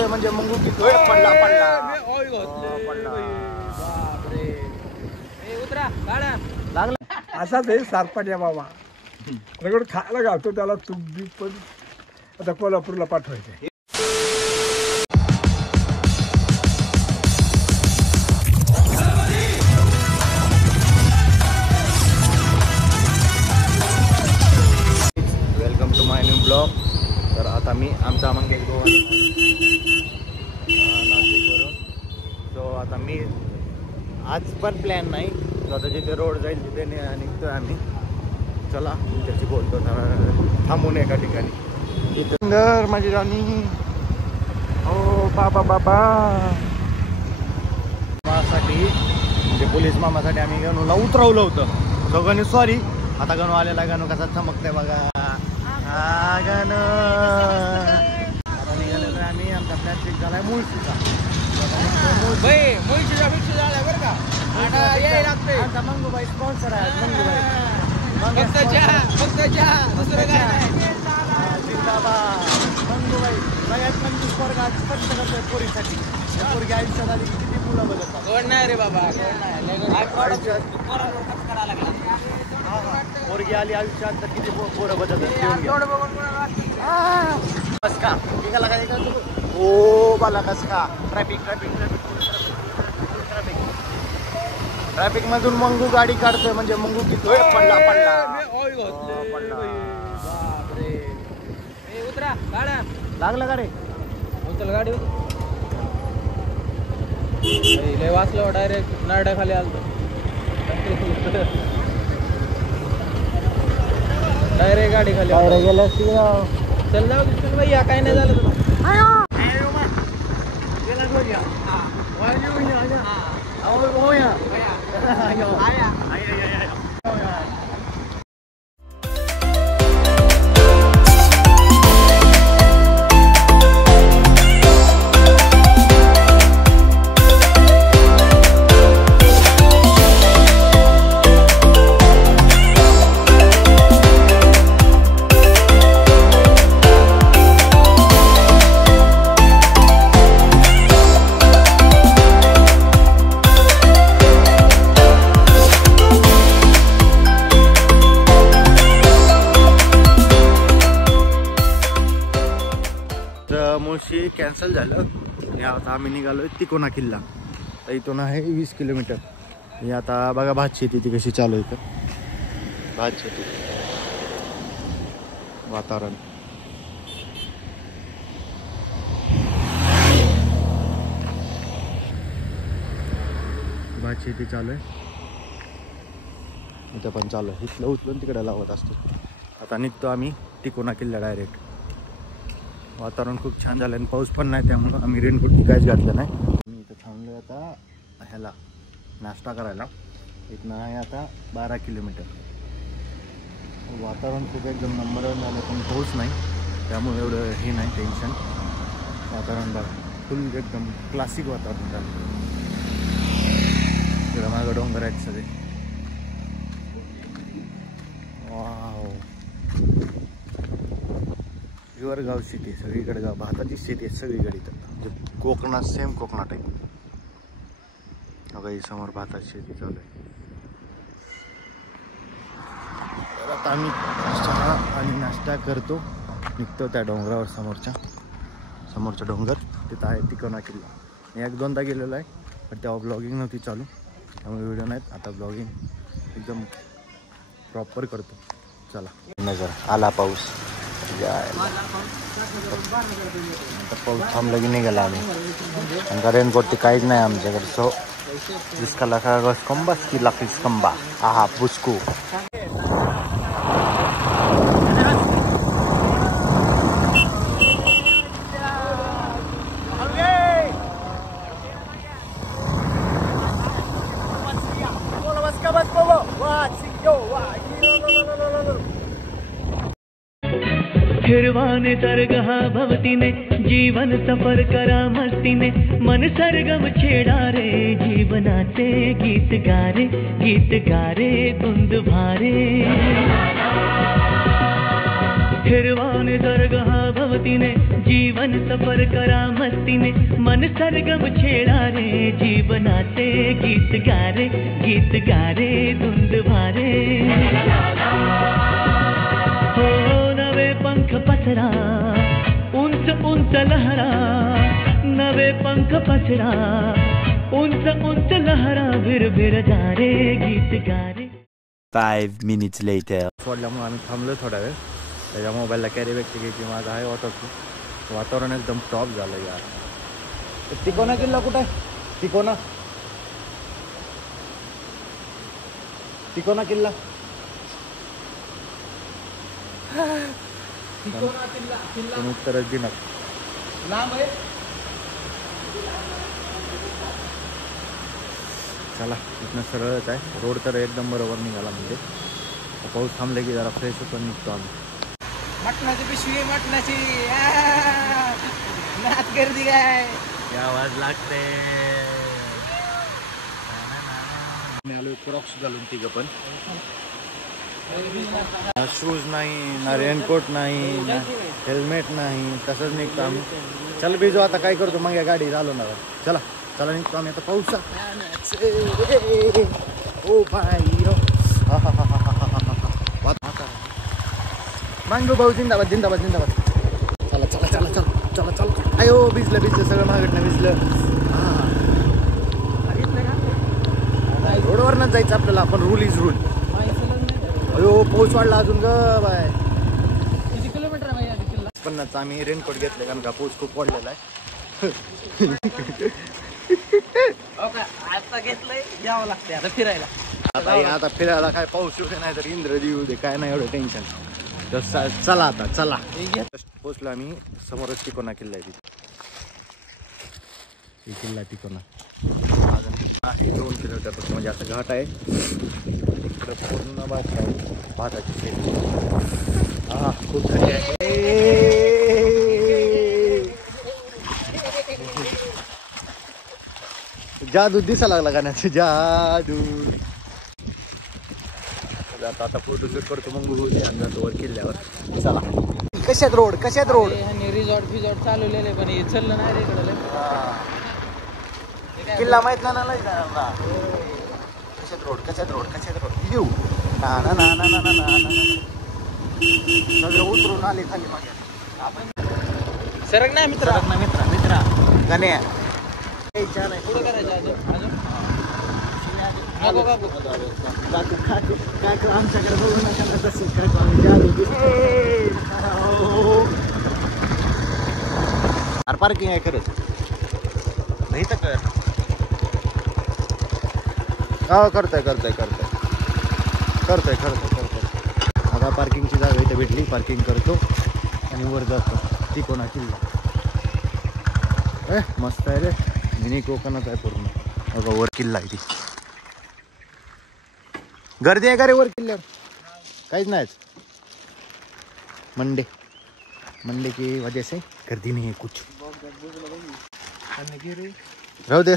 काढतोय म्हणजे मुंगू किती पडला लागला असाच आहे सारपाट्या बाबा रगड खायला घालतो त्याला तूप बीप पण आता कोल्हापूरला पाठवायचे. Welcome to my new blog. तर आता मी आमचा मंगेश गोवा नाशिकवरून. सो आता मी आज पण प्लॅन नाही. सो आता जिथे रोड जाईल तिथे निघतोय आम्ही. चला त्याची बोलतो थांबून एका ठिकाणी. सुंदर माझी राणी. हो बाबा बाबा मामासाठी म्हणजे पोलीस मामासाठी आम्ही गणूला उतरवलं होतं. So Ganu sorry. आता गणू आलेला. गणू कसा चमकतंय बघा. हा गणू आता निघालेलो आहे आम्ही. आमचा प्लॅन फिक्स झालाय मुळशीचा. मुळशीचा फिक्स झालाय बरं का. आता मंगूबाई स्पॉन्सर आहे. मंगूबाई फक्त चहा दुसरं काय नाही. जिंदाबाद मंगूबाई. सगळ्यात कंजूस पोरग आज स्पष्ट करतोय पोरीसाठी. पोरगी आयुष्यात आली किती मुलं बदलतात. कोण नाही रे बाबा. पोरगी आली आयुष्यात तर किती पोरं बदलतात. बस का निघाला काय हो बाला कस का. ट्रॅफिक मधून मंगू गाडी काढतोय म्हणजे मंगू किती पडला लागला का रे. उचल गाडी. लय वाचलं डायरेक्ट नारड्या खाली आलतो. डायरेक्ट गाडी खाली गेला. चल जाऊ चल भैया काय नाही झालं. मुळशी कॅन्सल झालं आणि आता आम्ही निघालोय तिकोना किल्ला. तर इथून आहे 20 किलोमीटर. आणि आता बघा भात शेती ती कशी चालू आहे. तर भात शेती वातावरण भात शेती चालू आहे. इथं पण चालू आहे. इथलं उचलून तिकडे लावत असतो. आता निघतो आम्ही तिकोना किल्ला डायरेक्ट. वातावरण खूप छान झालं आणि पाऊस पण नाही त्यामुळं आम्ही रेनकोट काहीच घातलं नाही. मी इथं थांबलो आता ह्याला नाश्ता करायला. इथनं आहे आता 12 किलोमीटर. वातावरण खूप एकदम नंबर वन झालं पण पाऊस नाही त्यामुळे एवढं हे नाही टेन्शन. वातावरण बघा फुल एकदम क्लासिक वातावरण झालं. तिकडं मागं डोंगर आहेत सगळे. वाव हिवरगाव शेती सगळीकडे. गाव भाताची शेती आहे सगळीकडे. तर म्हणजे कोकणात सेम कोकणा टाईप. बघा ही समोर भाताची शेती चालू आहे. तर आता आम्ही चहा आणि नाश्ता करतो. निघतो त्या डोंगरावर समोरचा डोंगर. तिथं आहे तिकोना किल्ला. मी 1-2दा गेलेलो आहे पण तेव्हा ब्लॉगिंग नव्हती चालू त्यामुळे व्हिडिओ नाहीत. आता ब्लॉगिंग एकदम प्रॉपर करतो. चला नजर आला पाऊस. पाऊस थांबला की निघाला आम्ही. आणि रेनकोट काहीच नाही आमच्याकडे. सो जिसका लखा कंबा की लाखीस कंबा. हा पुस्कू फिरवाने तरगहा भवतीने जीवन सफर करा मस्तीने मन सरगम छेडा रे जीवनाचे गीत गारे गुंद भारे खिरवाने दरगाह भवतीने जीवन सफर करा मस्तीने मन सरगम छेडा रे जीवनाचे गीत गारे धुंद भारे हो नवे पंख पसरा उंच उंच लहरा नवे पंख पसरा उंच उंच लहरा भिर जा रे गीत गारे 5 minutes later. सोडल्यामुळे आम्ही थांबलो थोडा वेळ. त्याच्या मोबाईलला कॅरी बॅग घ्यायची माझा आहे ऑटोची. वातावरण एकदम टॉप झालं यार. तिकोना किल्ला कुठं आहे? तिकोना किल्ला उत्तरच दिनार लांब आहे. चला इथनं सरळच आहे. रोड तर एकदम बरोबर निघाला म्हणजे. पाऊस थांबले की जरा फ्रेश होतो निघतो आम्ही. मटणाची पिशवी मटणाची नात गर्दी काय आवाज लागते. मी आलो क्रॉक्स घालून तिघं पण. शूज नाही ना रेनकोट नाही ना हेल्मेट नाही तसंच निघतो आम्ही. चल बिजो आता काय करतो मग या गाडी चालवणार. चला चला निघतो आम्ही आता. पाऊस ओ भाई मांगो भाऊ जिंदाबाद जिंदाबाद जिंदाबाद. चला चला चला चला चला चला. अयो भिजलं सगळं मागडनं भिजलं. रोडवरनच जायचं आपल्याला. आपण रूल इज रूल. अयो पाऊस वाढला अजून ग बाय. किती किलोमीटर आहे भाई किल्ला? 50. आम्ही रेनकोट घेतले कारण का पाऊस खूप वाढलेला आहे. आता घेतलंय यावं लागतंय आता फिरायला. आता फिरायला काय पाऊस येऊ दे नाही तर इंद्रजी येऊ दे काय नाही एवढं टेन्शन. तर चला आता चला. पोचलो आम्ही. समोरच तिकोना किल्ला आहे. तिथे किल्ला तिकोना 2 किलोमीटर म्हणजे असं घाट आहे. इकडं पूर्ण भाताची शेती. हा खूप थंडी आहे. जादू दिसा लागला का नाही? जादू. आता फोटोशूट करतो मग बघू जातो वर किल्ल्यावर. चला. कशात रोड रिसॉर्ट चालवलेले पण हे चाललं नाही रे इकडे. किल्ला माहित ना कशात रोड येऊ ना सगळे उतरून आले खाली मागे. सरक नाही मित्र गाणे छान आहे. पुढे करायचं अजून नको काय आमच्याकडे बघू नका तसं करतो आम्ही. पार्किंग आहे खरंच नाही तर कर. हो करतोय आता पार्किंगची जागा इथे भेटली. पार्किंग करतो आणि वर जातो. तिकोना किल्ला मस्त आहे रे. मिनी कोकणात आहे पूर्ण. बघा वर किल्ला आहे. ती गर्दी आहे का रे वर किल्ल्यावर? काहीच नाही. मंडे की वजह से गर्दी नहीं है कुछ. राहू दे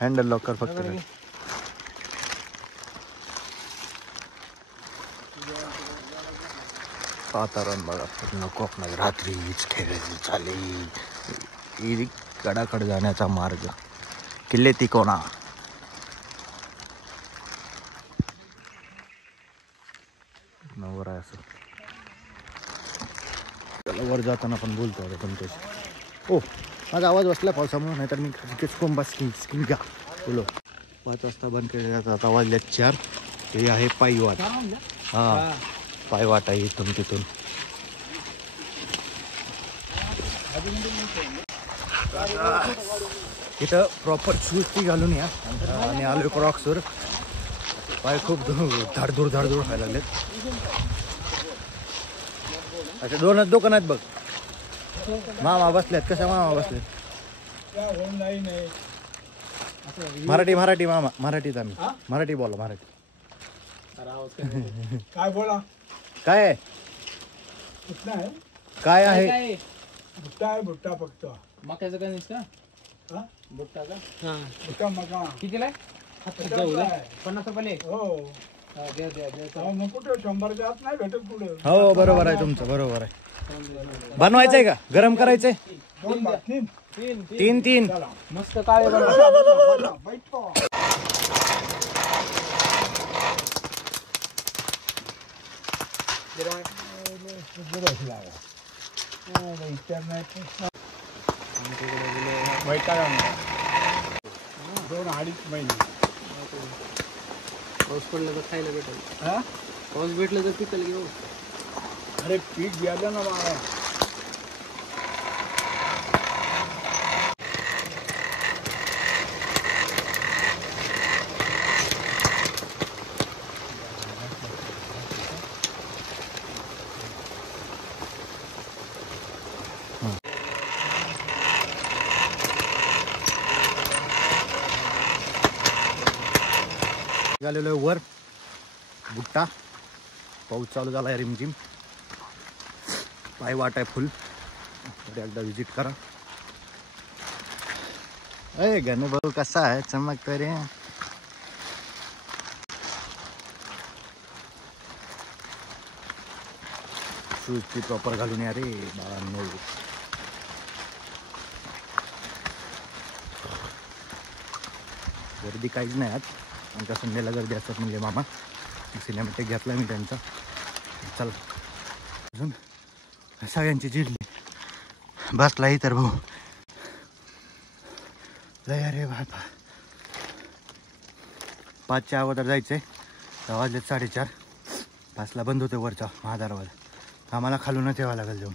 हँडल लॉक कर फक्त. वातावरण बघा पूर्ण कोकणात रात्रीच खेळायची चालली. गडाकडे जाण्याचा मार्ग किल्ले तिकोना. नवर आहे असं. त्याला वर जाताना पण बोलतो आता तुमच्याशी. ओ माझा आवाज बसला पावसामुळे नाहीतर मी कोंबा स्किन घ्या बोलो. 5 वाजता बंद केले जातात. आता वाजल्या 4. हे आहे पायवाट. हां पायवाट आहे इथून तिथून. इथं प्रॉपर शूज ती घालून या. आणि आलो क्रॉक्सवर. पाय खूप धाडधूड व्हायला लागलेत. अच्छा 2च दुकान आहेत बघ. मामा बसल्यात. कशा मामा बसलेत? मराठी मामा. मराठीत आम्ही मराठी बोला. मराठी काय बोला. काय आहे? काय आहे? भुट्टा फक्त मक्याचं कणीस का? भुट्टा का? भुट्टा मका कितीला? 50 रुपये. हो नको ते 100च्या आत नाही भेटत पुढे. हो बरोबर आहे तुमचं, बरोबर आहे. बनवायचंय का, गरम करायचंय? 2 भाग 3. 3 चला मस्त काळे बनव. बैठो. दोन अडीच महिने पाऊस पडला तर खायला भेटेल. हा? पाऊस भेटलं तर पिकल घेऊ. अरे पीक गेलं ना बाबा. निघालेलो आहे वर बुट्टा. पाऊस चालू झाला आहे रिमझिम. पाय वाट आहे फुल. तर एकदा विजिट करा. अरे गणू भाऊ कसा आहे, चमकतो रे. शूज ती प्रॉपर घालून या रे बाळांनो. गर्दी काहीच नाही आज. आमच्या संडेला गर्दी असतात म्हणजे मामा. सिनेमॅटिक घेतला मी त्यांचा. चल अजून सगळ्यांची चिडली बसलाही तर भाऊ लय. अरे बाबा 5च्या अगोदर जायचंय. 10 वाजले 4:30. 5ला बंद होते वरचा महादरवाजा. आम्हाला खालूनच यावं लागेल जाऊन.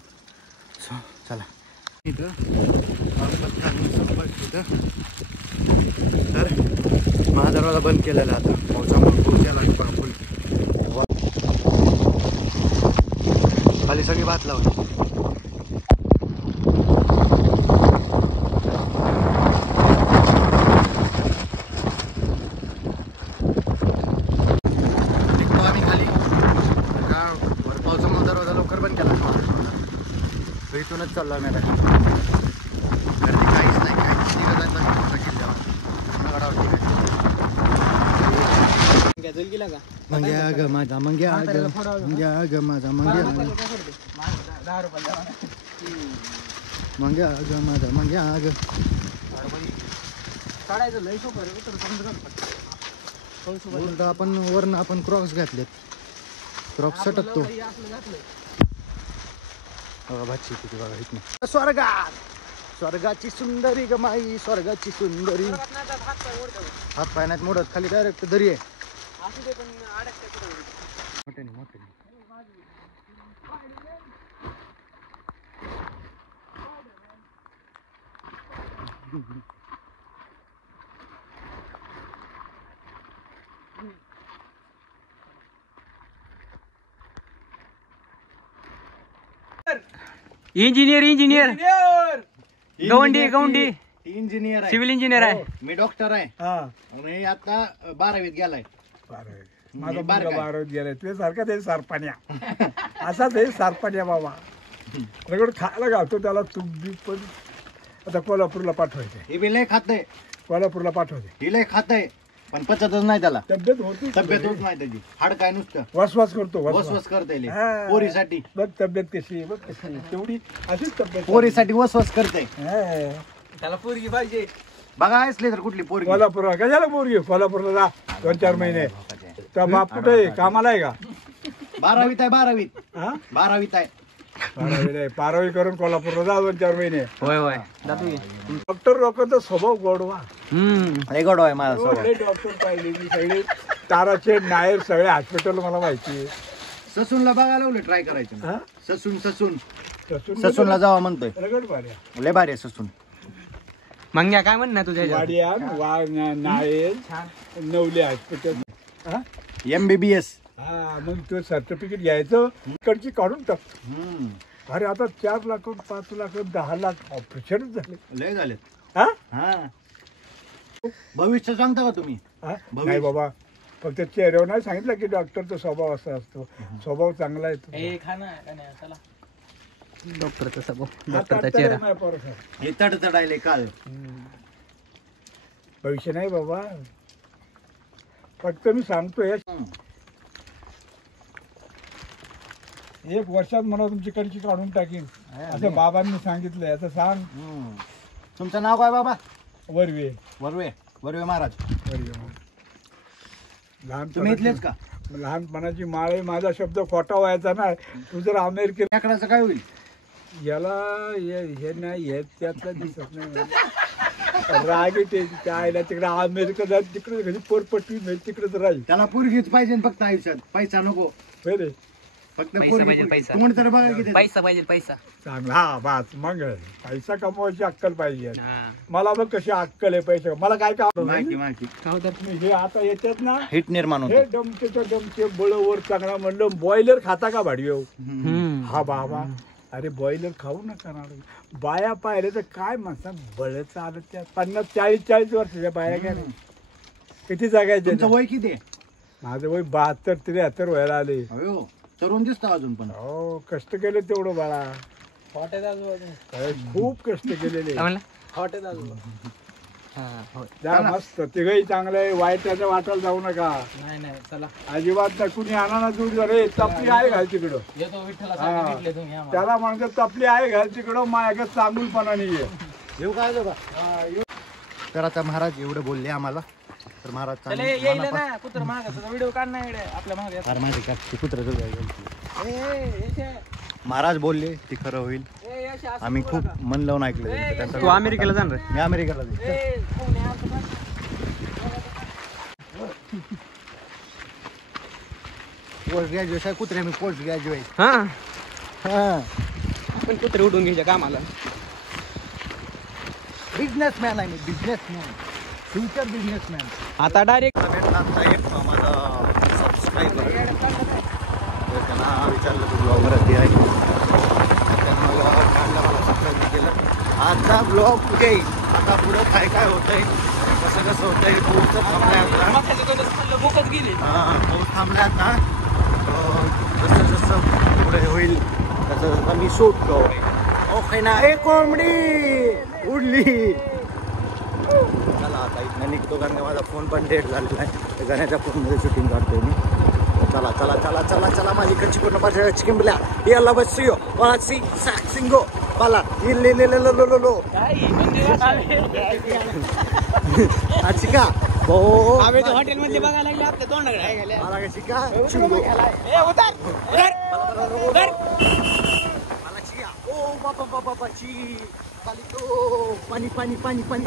सो चला इथं तर महादरवाजा बंद केलेला आता. पावसामुळे खूप गेला फुल. खाली सगळी भात लावली. निघतो आम्ही खाली. पावसामुळे दरवाजा लवकर बंद केला. इथूनच चाललो आम्ही आता. गर्दी काहीच नाही. काहीच निघत गेला का मंग्या ग माझा मंग्या ग मंग्या ग माझा मंग्या मंग्या ग माझा मंग्या ग. काढायचं लय सोपं रे. उलट आपण वरनं आपण क्रॉक्स घातलेत. क्रॉक्स सटकतो. भाची किती बघा इथनं. स्वर्गात स्वर्गाची सुंदरी ग माई, स्वर्गाची सुंदरी. हात पाय नाहीत मोडत. खाली डायरेक्ट दरी आहे. मोठ्याने मोठ्याने. इंजिनियर गवंडी इंजिनियर आहे. सिव्हिल इंजिनियर आहे. मी डॉक्टर आहे. हा मी आता 12वीत गेलाय. माझा मुलगा 12वीत गेलाय. तुझ्या सारखा ते सारपाण्या असाच आहे सारपाण्या बाबा. रगड खायला घालतो त्याला तूप बी. पण आता कोल्हापूरला पाठवायचे. हे बी लय खातंय. कोल्हापूरला पाठवायचे. हे लय खातंय पण पचतच नाही त्याला. तब्येत होती तब्येत होत नाही त्याची. हाड काय नुसतं वसवास करतो वसवस करते हा. पोरीसाठी. बघ तब्येत कशी, बघ कशी. तेवढी अशीच तब्येत. पोरीसाठी वसवस करते. हा. त्याला पोरगी पाहिजे. बघा असले तर कुठली पोरगी. कोल्हापूरला कशाला पोरगी. कोल्हापूरला जा 2-4 महिने. त्या बाप कुठे आहे? कामाला आहे का? 12वीत आहे. 12वीत हा 12वीत आहे. 12वी नाही. 12वी करून कोल्हापूरला जा 2-4 महिने. होय होय जातो की. डॉक्टर लोकांचा स्वभाव गोडवा. लय गोड आहे माझा स्वभाव. लय डॉक्टर पाहिले मी. सगळे ताराचे नायर सगळे हॉस्पिटल मला माहिती आहे. ससूनला बघायला उलट ट्राय करायचं. हा? ससून ससून ससूनला जावा म्हणतोय. रगड भाऱ्या. लय भारी आहे ससून. मंग्या काय म्हणणार तुझ्या वाडिया नायर नवले हॉस्पिटल. हा MBBS. हा मग तो सर्टिफिकेट घ्यायचं. इकडची काढून टाकतो. अरे आता 4 लाख 5 लाख 10 लाख ऑपरेशनच झाले. लय झाले. हा हा भविष्य सांगता का तुम्ही? हा? नाही बाबा. फक्त चेहऱ्यावर नाही सांगितलं की डॉक्टरचा स्वभाव असा असतो. स्वभाव चांगला आहे तो. डॉक्टरचा स्वभाव. हा, डॉक्टरचा तात्या चेहरा. नाही पोरं. हे तडतडायले काल. भविष्य नाही बाबा. फक्त मी सांगतोय 1 वर्षात मला तुमची कणकी काढून टाकीन असं बाबांनी सांगितलंय. आता सांग. तुमचं नाव काय बाबा? वरवे. वरवे. वरवे महाराज. तुम्ही इथलेच का? लहानपणाची माळ आहे. माझा शब्द खोटा व्हायचा ना. तू जर अमेरिकेत आकडाचं काय होईल? याला हे नाही हे त्यातला दिसत नाही. राग येते आईला तिकडे अमेरिका जात तिकडे कधी पोरपट्टी मिळेल तिकडेच राहील. त्याला पोरगीच पाहिजे फक्त आयुष्यात. पैसा नको. रे फक्त कोण तर बघा किती पैसा पाहिजे पैसा. चांगला. हा बास मग पैसा कमवायची अक्कल पाहिजे. मला बघ कशी अक्कल आहे पैसा. मला काय काम माहिती हे आता येतात ना हिट निर्माण हे डमचे बळवर चांगला म्हणलं बॉयलर खाता का भाडीव? हा बाबा अरे बॉयलर खाऊ नका ना. बाया पाहिले तर काय म्हणतात बळ चालत त्या 50-40 वर्षाच्या बाया घ्या. किती जगायचे? वय किती? माझं वय 72-73 व्हायला आले. तरुण दिसतो अजून पण. हो कष्ट केले तेवढं बाळा. खूप कष्ट केलेले. जा मस्त तिघही चांगलं आहे. वाईटाच्या वाटायला जाऊ नका. नाही चला अजिबात नाही. कुणी आणा ना दूध रे तपली आहे घाल तिकडं. त्याला म्हणतात तपली आहे घाल तिकडं. माझ्या चांगुलपणाने ये. येऊ काय का? तर आता महाराज एवढं बोलले आम्हाला. तर महाराज येईल ना कुत्र मागायचा व्हिडिओ काढ ना आपल्या मागे. महाराज बोलले ते खरं होईल. आम्ही खूप मन लावून ऐकलं. तू अमेरिकेला जाणार? मी अमेरिकेला जाईल. पोस्ट ग्रॅज्युएशन कुत्रे. मी पोस्ट ग्रॅज्युएट. हा आपण कुत्रे उडून घ्यायच्या कामाला. बिझनेसमॅन आहे मी. बिझनेसमॅन. Future businessman. आता डायरेक्ट आता एक माझा सबस्क्रायबर त्यांना विचारलं तू ब्लॉगर आहे. त्यांना मला सबस्क्राईब केलं. आजचा ब्लॉग कुठे आता पुढं काय काय होतंय कसं होतंय. पाऊस थांबलाय आता. भूकच गेली. पाऊस थांबलाय आता. जसं पुढे होईल तसं मी शूट करू. ओके ना. एक कोंबडी उडली. चला आता इथनं निघतो कारण का माझा फोन पण डेट झालेला आहे. त्या गाण्याच्या फोनमध्ये शूटिंग करतोय मी. चला चला चला चला चला माझी कच्ची पूर्ण पाठवल्या चिकन बिल्या याला बसियो वाची साक्सिंगो पाला इल्ले ले ले लो लो लो चिका हो आम्ही तो हॉटेल मध्ये बघायला लागले आपल्या तोंडाकडे. मला का चिका चिंगो मला चिका. ओ बाबा बाबा बाबाची पाली तो पाणी पाणी पाणी पाणी.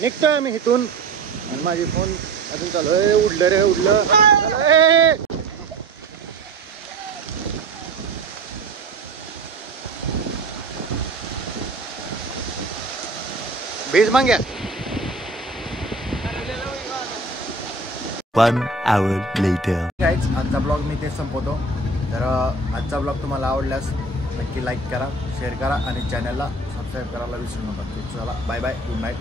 निघतोय मी इथून आणि माझी फोन अजून चालू आहे. उडलं रे उडलं. बीज मांग्या. 1 hour later. आजचा ब्लॉग मी ते संपवतो. तर आजचा ब्लॉग तुम्हाला आवडल्यास नक्की लाईक करा, शेअर करा आणि चॅनलला सबस्क्राईब करायला विसरू नका. चला बाय बाय. Good night.